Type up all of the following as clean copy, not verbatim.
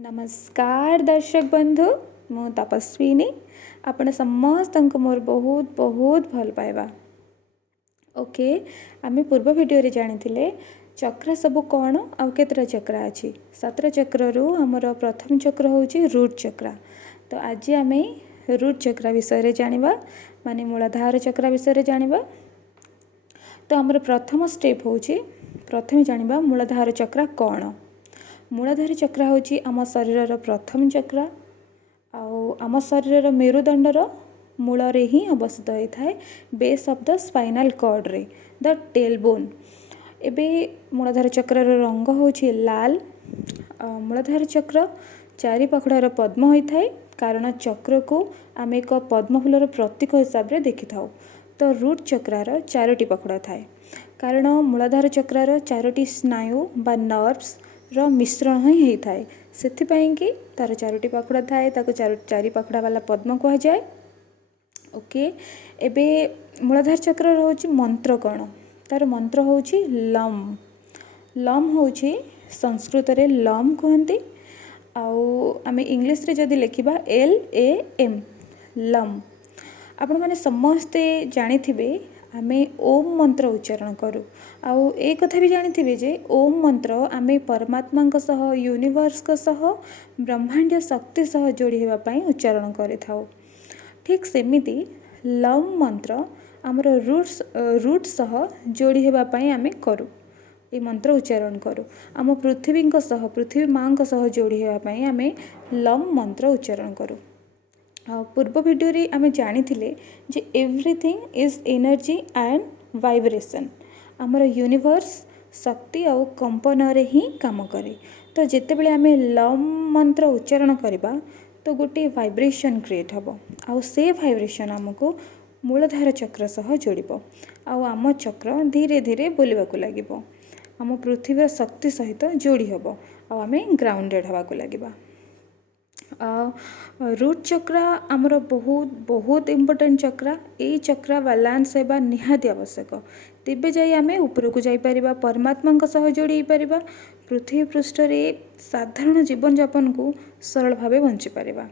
नमस्कार दर्शक बंधु मु तपस्विनी आपण समस्त मोर बहुत बहुत भल पाइबा। ओके आमे पूर्व वीडियो रे जानिथिले चक्र सब कौन आउ केतरा चक्र अछि 17 चक्र रु हमर प्रथम चक्र होची रूट चक्र। तो आज आमे रूट चक्र विषय रे जानिबा माने मूलाधार चक्र विषय रे जानिबा। तो हमर प्रथम स्टेप होची प्रथम जानिबा मूलाधार चक्र कौन। मूलाधार चक्र होची आम शरीर प्रथम चक्र आम शरीर मेरुदंडर मूल रे ही अवस्थित होता है base of the spinal cord रे द टेल बोन। एबे मूलाधार चक्र रंग होची लाल। मूलाधार चक्र चारि पाखुड़ार पद्म होता है कारण चक्र को आम एक पद्म फूलर प्रतीक हिसाब से देखि थाउ। तो रूट चक्रार चारोटी पाखुड़ा थाए कारण मूलाधार चक्रार चारोटी स्नायु बा नर्व्स रो मिश्रण ही होता है से कि तार चारोटी पाखुड़ा थाए ताको चारि पाखुड़ा वाला पद्म कह जाए। ओके एबे मूलाधार चक्र होची मंत्र कौन तार मंत्र होची लम। लम होची संस्कृत रे लम कहंती आउ आमे इंग्लिश रे जदि लिखिबा LAM लम। आपण माने समस्ते जानिथिबे आमे ओम मंत्र उच्चारण करूँ आउ ए कथा भी जानिथिबे जे ओम मंत्र आमे परमात्मा सह यूनिवर्स को सह ब्रह्मांडीय शक्ति सह जोड़ी हेबा पई उच्चारण करि थाउ। ठीक सेमिति लम मंत्र आमर रूट सह जोड़ी हेबा पई आमे करू ए मंत्र उच्चारण करूँ आम पृथ्वी सह पृथ्वी माँ सह जोड़ी हेबा पई आमे लम मंत्र उच्चारण करूँ। पूर्व वीडियो रे आमे जानिथिले जे everything is energy and vibration आमर यूनिवर्स शक्ति और कंपन रे ही काम करे। तो जिते बेले आमे लम मंत्र उच्चारण करबा तो गोटे वाइब्रेशन क्रिएट हबो आउ से वाइब्रेशन हमको मूलाधार चक्र सह जोड़िबो आउ आम चक्र धीरे धीरे बोलिबाकू लागिबो आम पृथ्वीर शक्ति सहित जोड़ी हबो आउ आमे ग्राउंडेड हबाकू लागिबा। रूट चक्र आमर बहुत बहुत इम्पोर्टेंट चक्र ए चक्र बैलेंस होगा निहाती आवश्यक तेबे जाई आमे ऊपर को जाई परिबा परमात्मा सह जोड़ी परिबा पृथ्वी पृष्ठ रे साधारण जीवन यापन को सरल भावे बंची परिबा।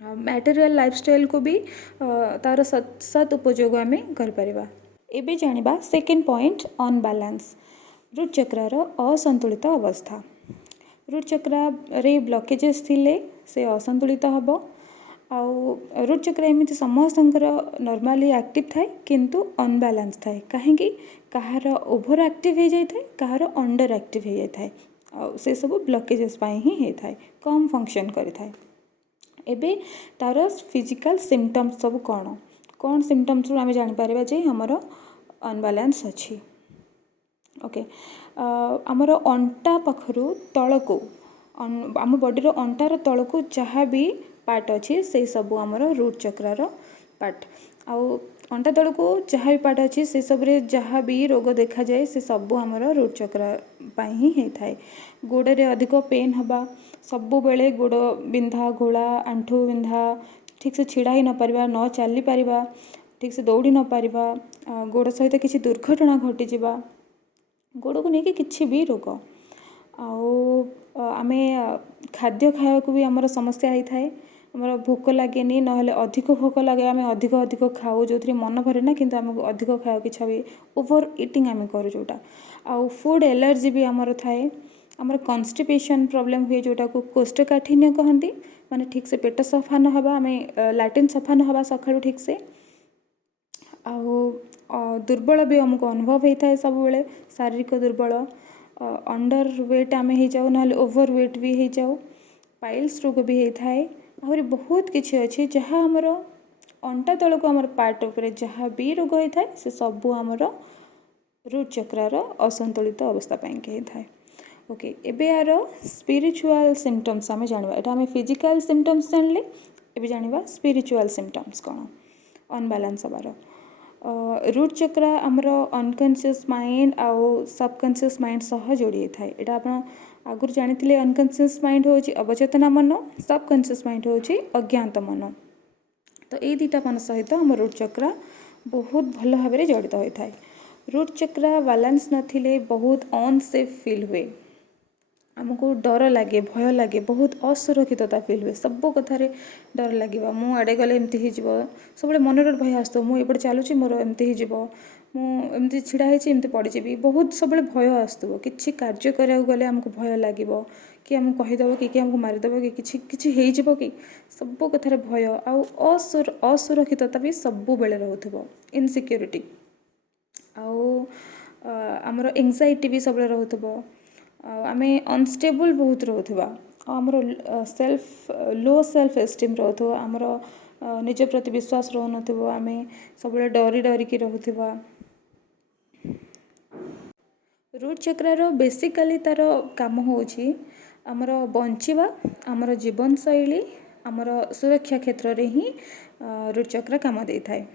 मटेरियल लाइफस्टाइल को भी तार सत उपयोग आमे कर परिबा। एबे जानिबा second point on balance root चक्रार असंतुलित अवस्था। रूट चक्र रे ब्लॉकेजेस थिले से असंतुलित हबो आउ रूट चक्र एमती समस्त नॉर्मली एक्टिव थाए किंतु अनबैलेंस थाए कहीं कहार ओभर एक्टिव हो जाए कहार अंडर एक्टिव हो जाए से सब ब्लॉकेजेस पाई ही होता है कम फंक्शन करि थाए। एबे तार फिजिकल सिम्पटम्स सब कौन कौन सिम्पटम्स रू आमे जानि परिबा जे हमर अनबैलेंस अछि। ओके आमर अंटा पाखरु तळको आम बॉडी अंटार तळको जहाँ भी पार्ट अच्छी से सब आमर रूट चक्रार पार्ट आउ अंटा तळको जहाँ भी पार्ट अच्छी से सब रे जहाँ भी रोग देखा जाए से सब आमर रूट चक्र पाई ही होता है। गोड़ रे अधिक पेन हवा सब बेले गोड़ बिंधा घोड़ा आंठू बिंधा ठीक से छिड़ा ही न पारिबा न चली पारिबा ठीक से दौड़ी न पारिबा गोड़ सहित किसी दुर्घटना घटी जिबा गोड़ को लेकिन किसी भी रोग आमे खाद्य खाया को भी आमर समस्या होता है आमर भोक लगे ना अधिक भोक लगे आम अधिक अधिक खाऊ जो मन भरे ना कि आम अधिक खाया इच्छा हुए ओवर इटिंग आम करूँ जोटा आउ फूड एलर्जी भी आमर थाए आमर कन्स्टिपेशन प्रॉब्लम हुए जोटा को कोष्ठकाठिन्य कहती माने ठीक से पेट सफा न हवा आम लैट्रिन सफा न हवा सकाळू ठीक से आउ दुर्बल भी आमको अनुभव होता है सब बेले शारीरिक दुर्बल अंडर वेट आम हो जाऊ ना ओवर वेट भी हो जाऊ पाइल्स रोग भी होता है आहरी बहुत किसी अच्छी जहाँ आमर अंटा तल को आमर पार्ट उपर जहाँ भी रोग होता है से सब आमर रूट चक्रार असंतुलित अवस्था पाई होता है। ओके एबे यार स्पिरिचुअल सिम्पटम्स आम जाना यहाँ आम फिजिकल सिम्पटम्स जानले एबे जानिबा स्पिरिचुअल सिम्पटम्स कौन अनबैलेंस हबार। रूट चक्र आमर अनकॉन्शियस माइंड आउ सबकॉन्शियस माइंड सह जोड़ी थाए यहाँ आप आगुरी जानी अनकॉन्शियस माइंड हूँ अवचेतना मन सबकॉन्शियस माइंड हूँ अज्ञात मन। तो ये दुटा मन सहित आम रूट चक्र बहुत भल भाव में जड़ित होता है। रूट चक्र बैलेंस नथिले बहुत अनसेफ फील हुए आमको डर लगे भय लगे बहुत असुरक्षितता फिल हुए सब कथार डर लगे मुझे गले एमती हो सब मन भय आस मुझे चलुची मोर एमती हो मुझे ढाई एमती पड़जी बहुत सब भय आसो कि कार्य कराया गले आमको भय लगे कि आमको कहीदेव कि आमको मारिदेव कि कि सब कथार भय असुरक्षितता भी सब बेले रोथ इनसिक्योरिटी आमर एंजाइटी भी सब रोथ आम अनस्टेबल बहुत रोथवा आमर self low self esteem Roth आमर निज प्रति विश्वास रोन आम सब डरी डरिकी रोथवा रूट चक्रार बेसिकली तार काम होची आमर बंचिबा आमर जीवन शैली आमर सुरक्षा क्षेत्र रे ही रूट चक्र काम दे थाए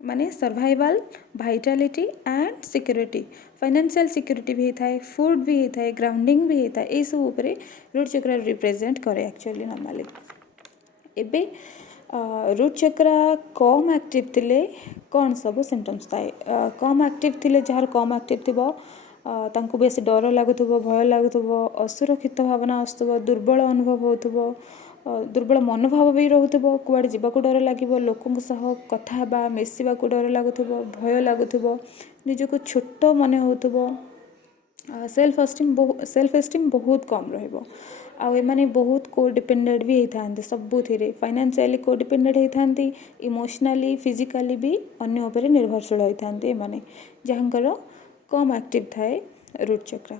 माने survival vitality and security financial security भी होता है फूड भी होता है ग्राउंडिंग भी होता है ये सब उपरे रूट चक्र रिप्रेजेंट करे एक्चुअली नॉर्मली एबे रूट चक्र कम एक्टिव थिले कौन सब सिम्पटम्स थाए कम एक्टिव थिले जार कम एक्टिव थिबो तांको बेसी डर लागुथबो भय लागुथबो असुरक्षित भावना आसुथबो दुर्बल अनुभव होथबो दुर्बल मनोभाव भी रोथबो कुआडे जीवाको डर लागिबो लोकंक सह कथा बा मिसिबाको डर लागुथबो भय लागुथबो निजको छोट मने होथबो सेल्फ एस्टीम बहुत कम रहिबो आउ एमाने बहुत कोडिपेंडेंट भी होता सबुथिरे फाइनेंशियली कोडिपेंडेंट होता इमोशनली फिजिकली भी अन्य उपरे निर्भरशील होता एमाने जहाँकर कम एक्टिव थाए रूट चक्र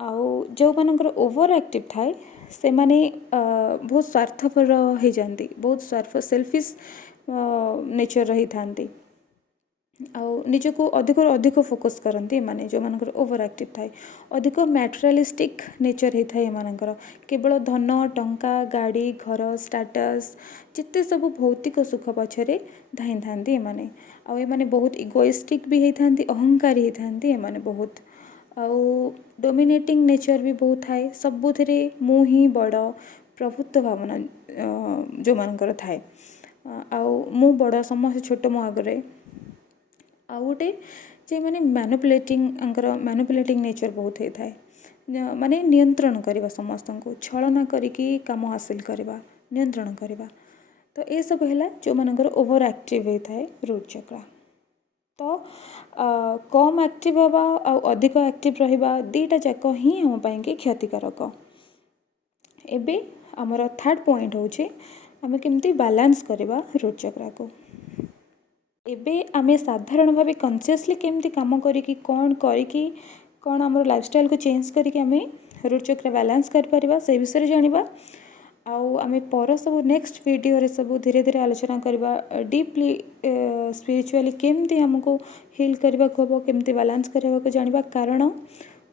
आउ जो मानकर ओवर एक्टिव थाए से माने बहुत स्वार्थपर हो जाती बहुत स्वार्थ सेल्फिश नेचर रही थांती आउ निजको अधिक फोकस करती माने जो मानकर ओवर एक्टिव थाए अधिक मैटेरियलिस्टिक नेचर होता है एमानकर केवल धन टंका गाड़ी घर स्टेटस जिते सब भौतिक सुख पछरे धाई थांती एमाने आउ एमाने बहुत इगोइस्टिक भी होती अहंकारी होती एमाने बहुत आउ डोमिनेटिंग नेचर भी बहुत थाए सबुथिरे मु ही बड़ प्रभुत्व भावना जो मानकर थाए आउ मु बड़ समस्त छोट मो आगे आउ गोटे जे माने मैनिपुलेटिंग नेचर बहुत होता है माने नियंत्रण करवा समस्त को छलना करिकी काम हासिल करवा नियंत्रण करवा तो ये सब है जो मानकर ओवर एक्टिव होता है रूट चक्र तो कम एक्टिव हवा आ अधिक एक्टिव रहिबा दीटा जाक ही हम पाएंगे क्षतिकारक एबे आमर थर्ड पॉइंट होचे आमे केमती बैलेंस करवा रूट चक्र को एबे आमे साधारण भाव कन्सीयसली केमती काम करिकी कौन आमर लाइफस्टाइल को चेंज करिकी आमे रूट चक्र बैलेंस कर परिबा से विषय जानिबा आउ आमे पर सब नेक्स्ट वीडियो रे सब धीरे धीरे आलोचना करबा डीपली स्पिरिचुअली केमती हमको हील करबा को हबो केमती बैलेंस करबा को जानिबा कारण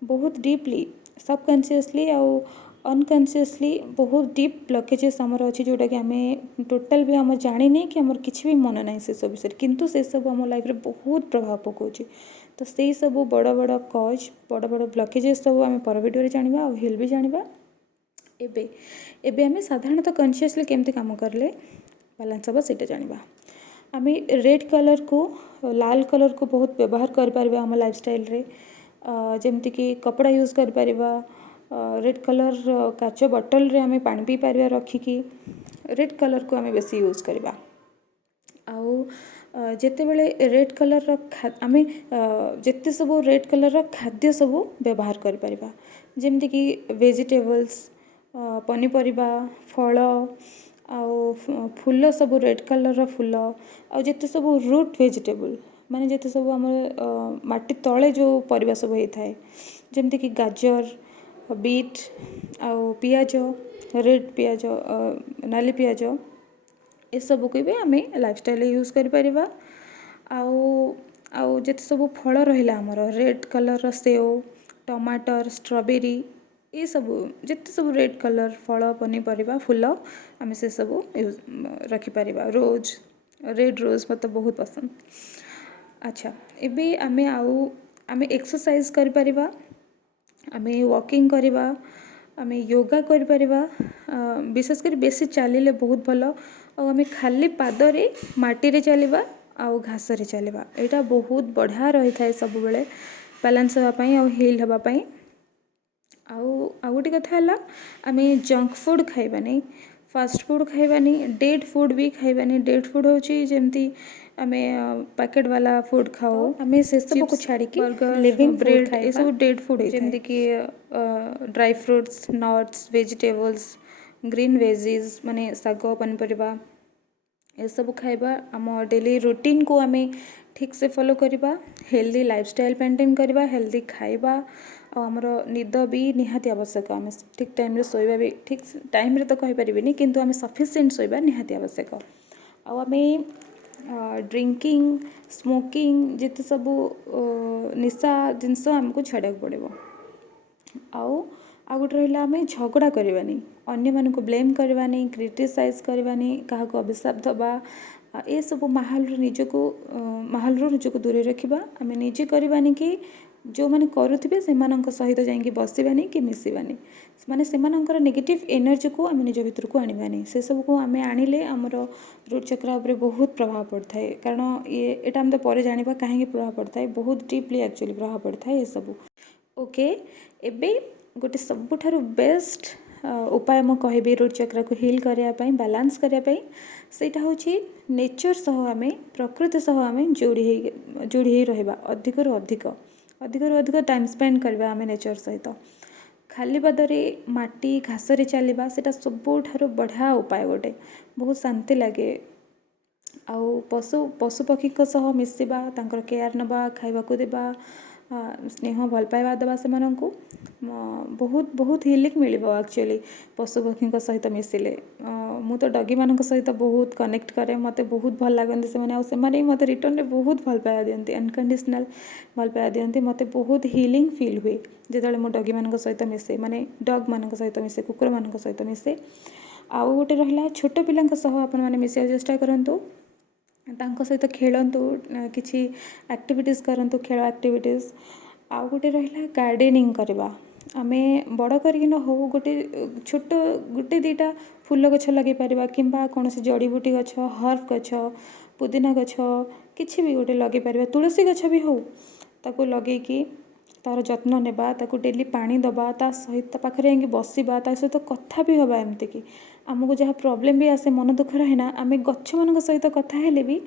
बहुत डीपली सबकॉन्शियसली आउ अनकॉन्शियसली बहुत डीप ब्लॉकेजेस आमर अच्छी जोटा कि आम टोटाल भी आम जानी कि आमर किसी भी मन ना से सब विषय किंतु से सब आम लाइफ रे बहुत प्रभाव पकाउछि तो से सब बड़ बड़ कज बड़ बड़ ब्लॉकेजेस सब आम पर वीडियो जानिबा और हिल भी जानिबा एबे एबे आम साधारणतः कॉन्शियसली केमती काम करले बैलेंस हबा सेटा जानिबा आम रेड कलर को लाल कलर को बहुत व्यवहार कर पारिबा आम लाइफस्टाइल रे जेमती कि कपड़ा यूज कर पारिबा रेड कलर काच बोतल रे आमे पानी पी पारिबा रखिकी रेड कलर को आमे बेसी यूज करबा आउ जेते बेले रेड कलर आमे जेते सब रेड कलर खाद्य सब व्यवहार कर पारिबा जेमती कि वेजिटेबल्स पनीपरिबा फल आउ फूल सब रेड कलर फूल आउ जेते सब रूट वेजिटेबल माने जेते सब हमर माटी तले जो परिबा सब होता है जेमती कि गाजर बीट आउ पियाज रेड पियाज नाली पियाज ये सब को भी आम लाइफस्टाइल यूज कर परिबा आउ जेते सब फल रहिला हमर रेड कलर सेव टमाटर स्ट्रॉबेरी ये सब जिते सब रेड कलर फल पनीपरिबा फूल आम से सब यूज रखिपर रोज रेड रोज मतलब बहुत पसंद अच्छा एबे आम एक्सरसाइज कर परिबा आमे वॉकिंग करवा आम योगा कर परिबा विशेषकर बेसी चलिले बहुत भल आम खाली पादरे माटी रे चलिबा आउ घास रे चलिबा एटा बहुत बढ़िया रही थाए सब बेले बैलेंस होगा पई आउ हील होगा पई ଆଉ गोटे कथा है आम जंक फूड खाइबानी फास्ट फूड खाइबानी डेड फूड भी खाइबानी डेड फूड हूँ जमती आम पैकेट वाला फूड खाओ आम से सब को छाड़ी लिविंग ब्रेड ये सब डेड फूड जमती कि dry fruits nuts vegetables green veggies माने साग पनीपरिया ये सब खाइबा आम डेली रूटीन को आम ठीक से फॉलो करवा हेल्दी लाइफस्टाइल मेंटेन करवा हेल्दी खाइबा आमर निद भी निहाती आवश्यक आम ठीक टाइम शोवा भी ठीक टाइम तो कहीपरि किंतु आम सफिशिएंट शोवा निहाती आवश्यक आम ड्रिंकिंग स्मोकिंग जिते सब निशा जिनस आमको छाड़ा पड़ो आउ गोटे रहा आम झगड़ा करवानी अन्य मानक ब्लेम करवानी क्रिटिसाइज करवानी क्या अभिशाप दबा ये सब माहौल निजक दूरे रखा आम निजे करवानी कि जो मैंने करुवे से सहित जाइए बसवानी कि मिसवानी माने से नेगेटिव एनर्जी को आम निज भर को आनवानी से सब को आम आनिले आमर रूट चक्र उपर बहुत प्रभाव पड़ता है कारण ये आम तो पर जाना कहीं प्रभाव पड़ता है बहुत डीपली एक्चुअली प्रभाव पड़ता है ये सब ओके एबे गोटे सबुठारु बेस्ट उपाय मु कहबी रूट चक्र को हिल करने बैलेंस करने सेटा हूँ नेचर सह आम प्रकृति सह आम जोड़ी रहा अधिक अधिक टाइम स्पेंड करवा आम नेचर सहित खाली पादरे माटी घास चलवा से सबुठारु बढ़िया उपाय गोटे बहुत शांति लगे आउ पशु पक्षी सह मिसवा तांकर केयर नवा खाइबा देवा स्नेह भल पाइबा देवा से बहुत बहुत हिलिंग मिल एक्चुअली पशु पक्षी सहित मिसिले मु तो डगी मान सहित बहुत कनेक्ट करे मत बहुत भल लगती से मत रिटर्न में बहुत भल पाइबा दिखती अनकंडीशनल भल पाइबा दिखती मत बहुत हिलिंग फील हुए जो मो डगी मान सहित मिसे माने डग मान सहित मिसे कुकुर मान सहित मिसे आउ गोटे रहा छोट पिला आपण मैंने मिसा चेष्टा करूँ तांको सहित खेलतु किसी एक्टिविटीज करंतु खेल एक्टिविटीज आउ गोटे रहा गार्डनिंग करवा आम बड़ कर हो गोटे छोट गोटे दीटा फूल गछ लगे पारिबा किंबा कौन जड़ी बूटी गछ हर्ब गछ पुदीना गछ किसी भी गोटे लगे पारिबा तुलसी गछ भी हो ताको लगे कि तार जत्न नेबा ताको डेली पानी दबा ता सहित पाखे जाइए बसवा ता सहित कथा भी हवा एमती कि आमको जहाँ प्रॉब्लम भी आसे मन दुख रहे ना आम गछ मान सहित कथा हेले भी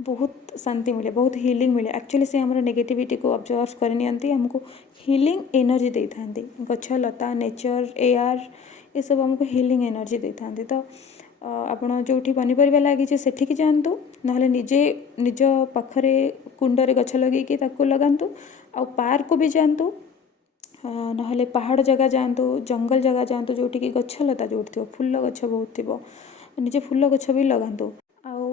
बहुत शांति मिले बहुत हिलिंग मिले एक्चुअली से आमर नेगेटिविटी को ऑब्जर्व करनी आमको हिलिंग एनर्जी दे था गछ लता नेचर एयर ये सब आमको हिलिंग एनर्जी दे था तो आपण जो पनीपरिया लगी सेठिकी जातु ना निजे निज पाखरे कुंडरे गछ लगे लगातु आ पार्क को भी जातु ना पहाड़ जगह जातु जंगल जगह जातु जोटि कि गछलता जो फूल गछ बहुत थी निजे फूल गछ भी लगातु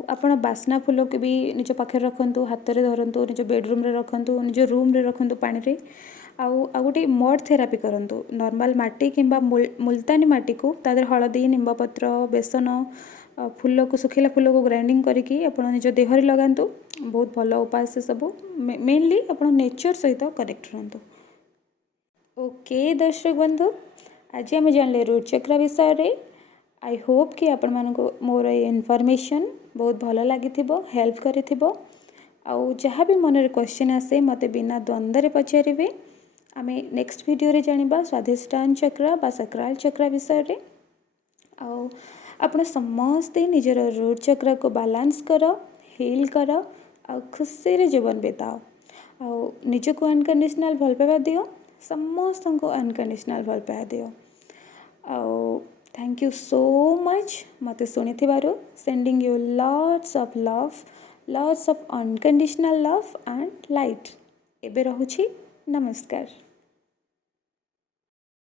आपण बास्ना फूल को भी निज पाखे रखु हाथ में धरतु निज बेडरूम रखु निज रूम रखु पानी रे आउ गोटे मड थेरापी करूँ नॉर्मल माटी किंबा मुल्तानी माटी को तादर हलदी निम्बपत्र बेसन फूल को सुखिला फूल को ग्राइंडिंग करके आप निज देहरे लगातु बहुत भल उपाय से सब मेनली आप नेचर सहित कनेक्ट रहतु ओके दर्शक बंधु आज आम जानले रूट चक्र विषय रे आई होप कि आपण मानको मोर इनफॉरमेशन बहुत भल लगी हेल्प करिथिबो आउ जहाँ भी मन क्वेश्चन आसे मते बिना द्वंद्व पचारे आम नेक्स्ट वीडियो रे जानिबा स्वाधिष्ठान चक्र बा सक्राल चक्र विषय रे आउ आपण समस्ते निजर रूट चक्र को बैलेंस कर हिल कर आ खुशी रे जीवन बिताओ आउ निज को अनकंडीशनल भल पाइबा दियो समस्त को अनकंडीशनल भल पाइबा दियो आउ थैंक यू सो मच मते सुनी sending you lots of unconditional love and light एबे रहुछि नमस्कार।